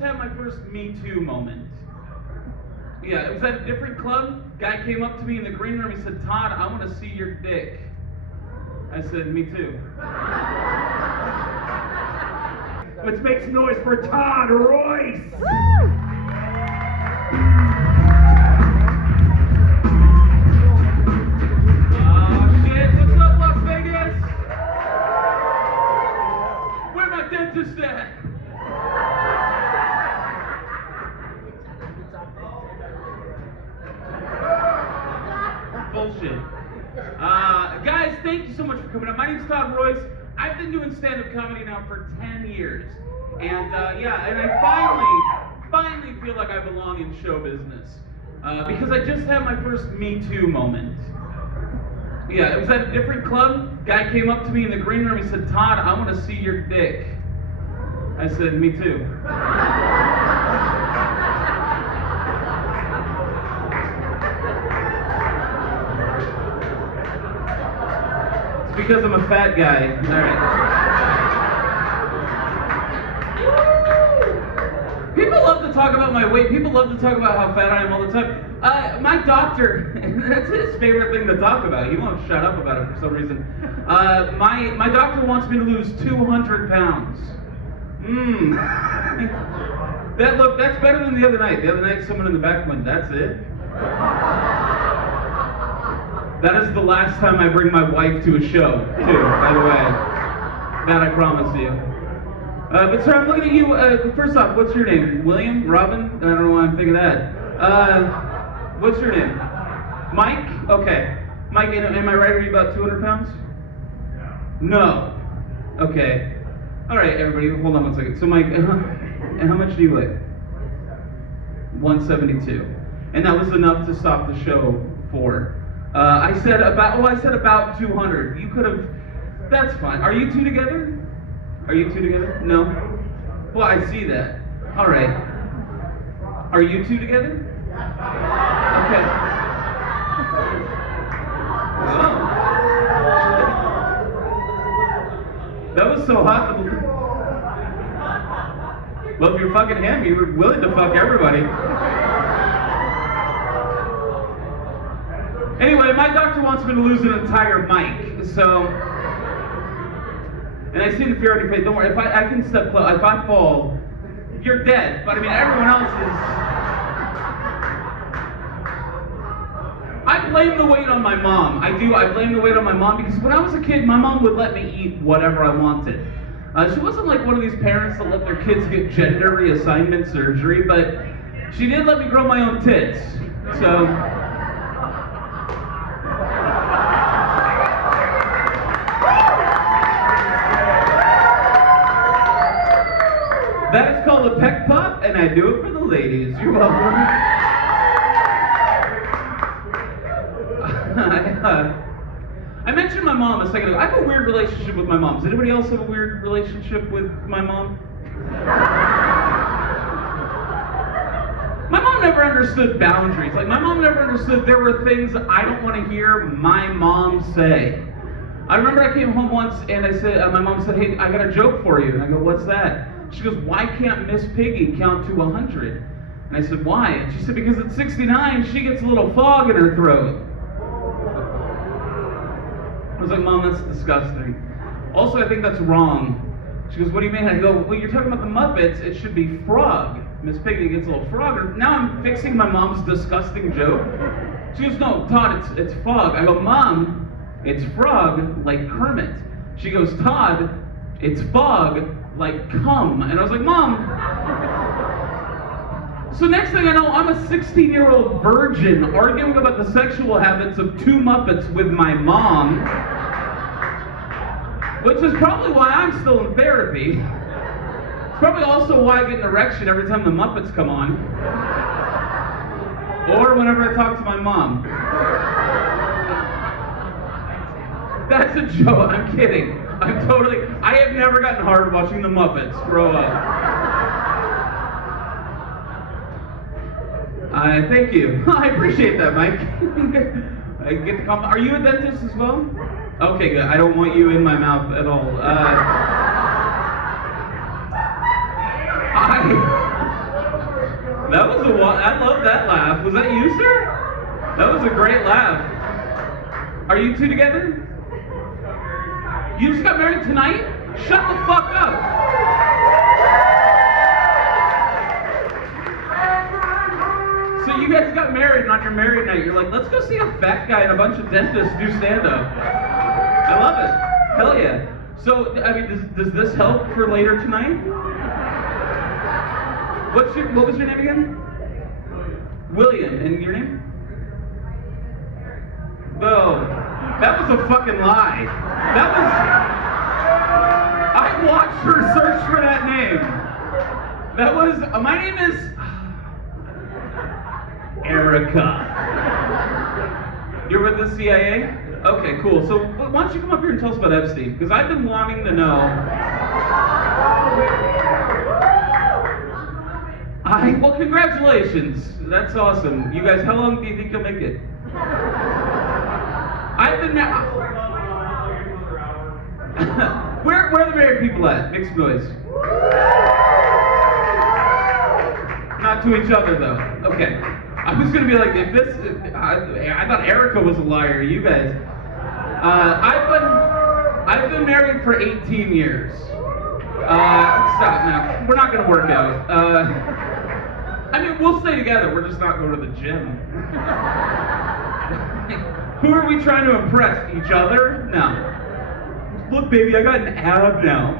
had my first Me Too moment. Yeah, it was at a different club. Guy came up to me in the green room. He said, "Todd, I want to see your dick." I said, "Me too." Let's make some noise for Todd Royce. Oh shit! What's up, Las Vegas? Where my dentist at? Bullshit. Guys, thank you so much for coming up. My name's Todd Royce. I've been doing stand-up comedy now for 10 years. And I finally feel like I belong in show business. Because I just had my first Me Too moment. Yeah, it was at a different club. Guy came up to me in the green room. He said, "Todd, I want to see your dick." I said, "Me too." It's because I'm a fat guy. All right. People love to talk about my weight. People love to talk about how fat I am all the time. My doctor, that's his favorite thing to talk about. He won't shut up about it for some reason. My doctor wants me to lose 200 pounds. That's better than the other night. The other night, someone in the back went, "That's it?" That is the last time I bring my wife to a show, too, by the way. That I promise you. But sir, I'm looking at you. First off, what's your name? William? Robin? I don't know why I'm thinking that. What's your name? Mike? Okay. Mike, am I right? Are you about 200 pounds? No. Okay. All right, everybody, hold on one second. So Mike, and how much do you weigh? 172. And that was enough to stop the show for. I said about 200. You could have, that's fine. Are you two together? Are you two together? No? Well, I see that. All right. Are you two together? Okay. Oh. That was so hot. Well, if you're fucking him, you were willing to fuck everybody. Anyway, my doctor wants me to lose an entire mic, so... And I see the fear on your face. Don't worry, if I can step close. If I fall, you're dead. But I mean, everyone else is... I blame the weight on my mom. I do. I blame the weight on my mom because when I was a kid, my mom would let me eat whatever I wanted. She wasn't like one of these parents that let their kids get gender reassignment surgery, but she did let me grow my own tits. So... That is called a peck pop, and I do it for the ladies. You're welcome. I mentioned my mom a second ago. I have a weird relationship with my mom. Does anybody else have a weird relationship with my mom? My mom never understood boundaries. Like, my mom never understood there were things I don't want to hear my mom say. I remember I came home once and I said, my mom said, "Hey, I got a joke for you." And I go, "What's that?" She goes, "Why can't Miss Piggy count to 100? And I said, "Why?" And she said, "Because at 69, she gets a little fog in her throat." I was like, "Mom, that's disgusting. Also, I think that's wrong." She goes, "What do you mean?" I go, "Well, you're talking about the Muppets. It should be frog. Miss Piggy gets a little frog." Now I'm fixing my mom's disgusting joke. She goes, "No, Todd, it's fog." I go, "Mom, it's frog like Kermit." She goes, "Todd, it's fog like cum." And I was like, "Mom." So next thing I know, I'm a 16-year-old virgin arguing about the sexual habits of two Muppets with my mom, which is probably why I'm still in therapy. It's probably also why I get an erection every time the Muppets come on, or whenever I talk to my mom. That's a joke. I'm kidding. I have never gotten hard watching the Muppets. Grow up. Thank you. I appreciate that, Mike. I get the compliment. Are you a dentist as well? Okay, good. I don't want you in my mouth at all. That was I love that laugh. Was that you, sir? That was a great laugh. Are you two together? You just got married tonight? Shut the fuck up. So you guys got married, and on your married night, you're like, let's go see a fat guy and a bunch of dentists do stand-up. I love it. Hell yeah. So, I mean, does this help for later tonight? What was your name again? William. And your name? Oh, that was a fucking lie. I watched her search for that name. My name is Erica. You're with the CIA? Okay, cool. So why don't you come up here and tell us about Epstein? Because I've been wanting to know. Well, congratulations. That's awesome. You guys, how long do you think you'll make it? I've been Where are the married people at? Make some noise. Not to each other, though. Okay. I was gonna be like, I thought Erica was a liar. You guys. I've been married for 18 years. Stop now. We're not gonna work out. I mean, we'll stay together. We're just not going to the gym. Who are we trying to impress? Each other? No. Look, baby, I got an ab now.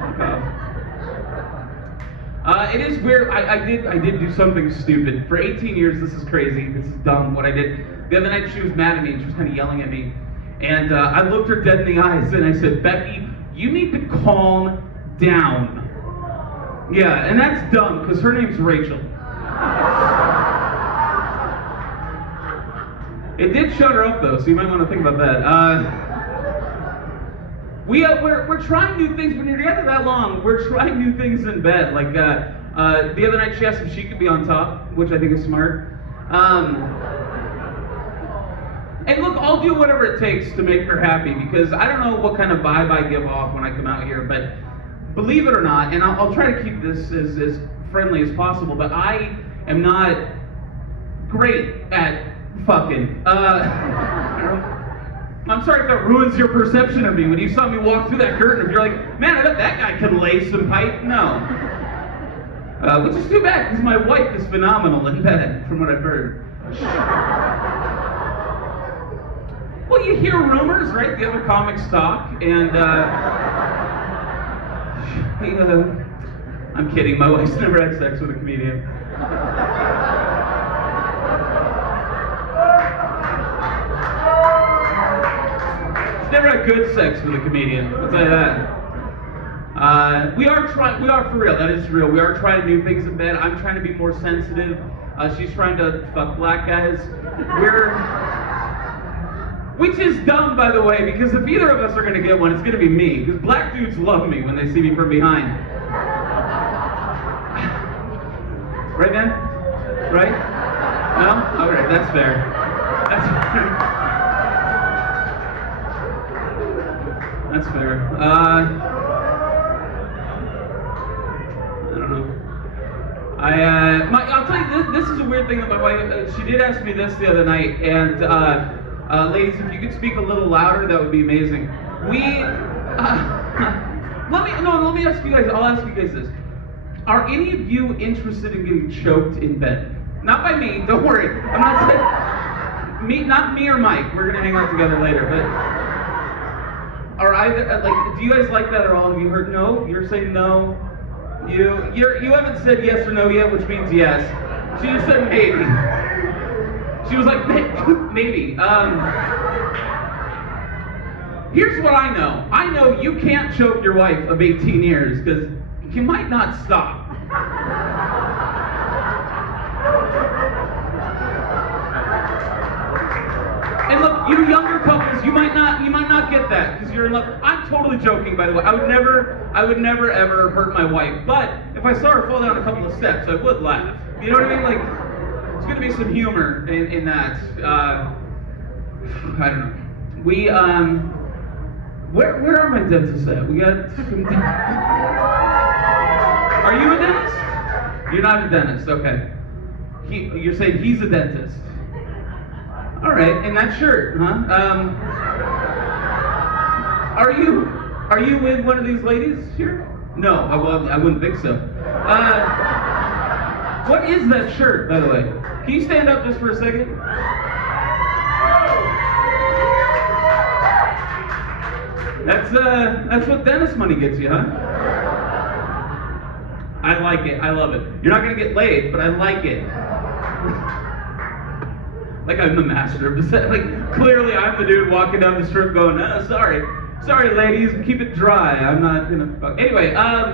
It is weird. I did do something stupid. For 18 years, this is crazy. This is dumb, what I did. The other night, she was mad at me, and she was kind of yelling at me. And I looked her dead in the eyes, and I said, Becky, you need to calm down. Yeah, and that's dumb, because her name's Rachel. It did shut her up, though, so you might want to think about that. We're trying new things. When you're together that long, we're trying new things in bed. Like, the other night she asked if she could be on top, which I think is smart. And look, I'll do whatever it takes to make her happy, because I don't know what kind of vibe I give off when I come out here, but believe it or not, and I'll try to keep this as friendly as possible, but I am not great at fucking. I'm sorry if that ruins your perception of me when you saw me walk through that curtain. If you're like, man, I bet that guy can lay some pipe. No. Which is too bad, because my wife is phenomenal in bed, from what I've heard. Well, you hear rumors, right? The other comics talk, and I'm kidding. My wife's never had sex with a comedian. She's never had good sex with a comedian. I'll tell you that. We are for real. That is real. We are trying new things in bed. I'm trying to be more sensitive. She's trying to fuck black guys. Which is dumb, by the way, because if either of us are going to get one, it's going to be me. Because black dudes love me when they see me from behind. Right, man? Right? No? Alright, that's fair. That's fair. That's fair. I don't know. I'll tell you, this is a weird thing that my wife, she did ask me this the other night, and ladies, if you could speak a little louder, that would be amazing. Let me ask you guys, I'll ask you guys this. Are any of you interested in getting choked in bed? Not by me, don't worry. I'm not saying, not me or Mike, we're gonna hang out together later, but are either, do you guys like that at all? Have you heard no? You're saying no? You haven't said yes or no yet, which means yes. She just said maybe. She was like, maybe. Here's what I know. I know you can't choke your wife of 18 years, because you might not stop. And look, you younger couples, you might not get that, because you're in love. I'm totally joking, by the way. I would never ever hurt my wife. But if I saw her fall down a couple of steps, I would laugh. You know what I mean? Like, there's gonna be some humor in that. I don't know. Where are my dentists at? We got. Are you a dentist? You're not a dentist, okay. You're saying he's a dentist. All right, and that shirt, huh? Are you with one of these ladies here? No, I wouldn't think so. What is that shirt, by the way? Can you stand up just for a second? That's what dentist money gets you, huh? I like it. I love it. You're not gonna get laid, but I like it. Like I'm the master of the set. Like clearly I'm the dude walking down the strip going, sorry, ladies, keep it dry. I'm not gonna fuck. Anyway, I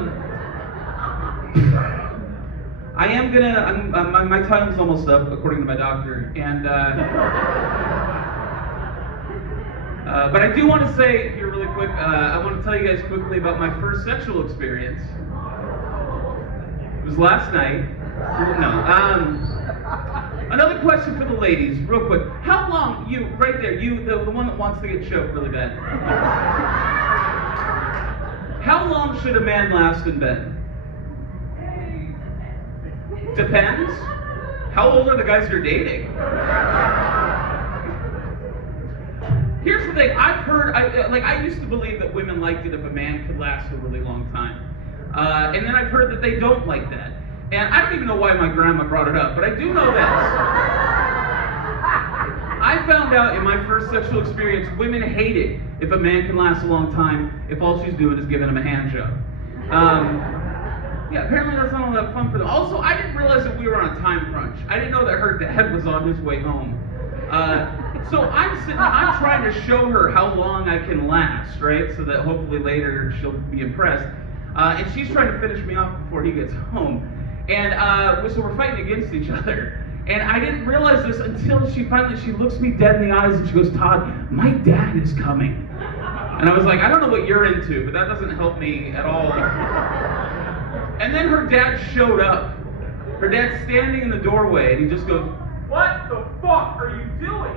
am gonna. My time's almost up, according to my doctor, and but I do want to say here really quick. I want to tell you guys quickly about my first sexual experience. It was last night. No. Another question for the ladies, real quick. How long, you, right there, you, the one that wants to get choked really bad. How long should a man last in bed? Depends. How old are the guys you're dating? Here's the thing, I've heard, I used to believe that women liked it if a man could last a really long time. And then I've heard that they don't like that. And I don't even know why my grandma brought it up, but I do know this. I found out in my first sexual experience, women hate it if a man can last a long time if all she's doing is giving him a hand job. Yeah, apparently that's not all that fun for them. Also, I didn't realize that we were on a time crunch. I didn't know that her dad was on his way home. So I'm trying to show her how long I can last, right? So that hopefully later she'll be impressed. And she's trying to finish me off before he gets home. And so we're fighting against each other. And I didn't realize this until she looks me dead in the eyes and she goes, "Todd, my dad is coming." And I was like, I don't know what you're into, but that doesn't help me at all. And then her dad showed up. Her dad's standing in the doorway and he just goes, "What the fuck are you doing?"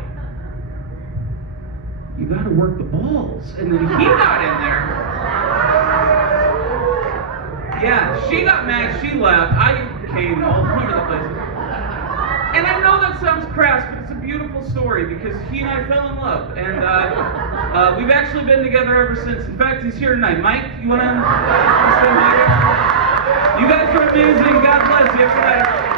"You gotta work the balls." And then he got in there. Yeah, she got mad, she left, I came all over the place. And I know that sounds crass, but it's a beautiful story because he and I fell in love. And we've actually been together ever since. In fact, he's here tonight. Mike, you wanna say hi? You guys are amazing, God bless you, everybody.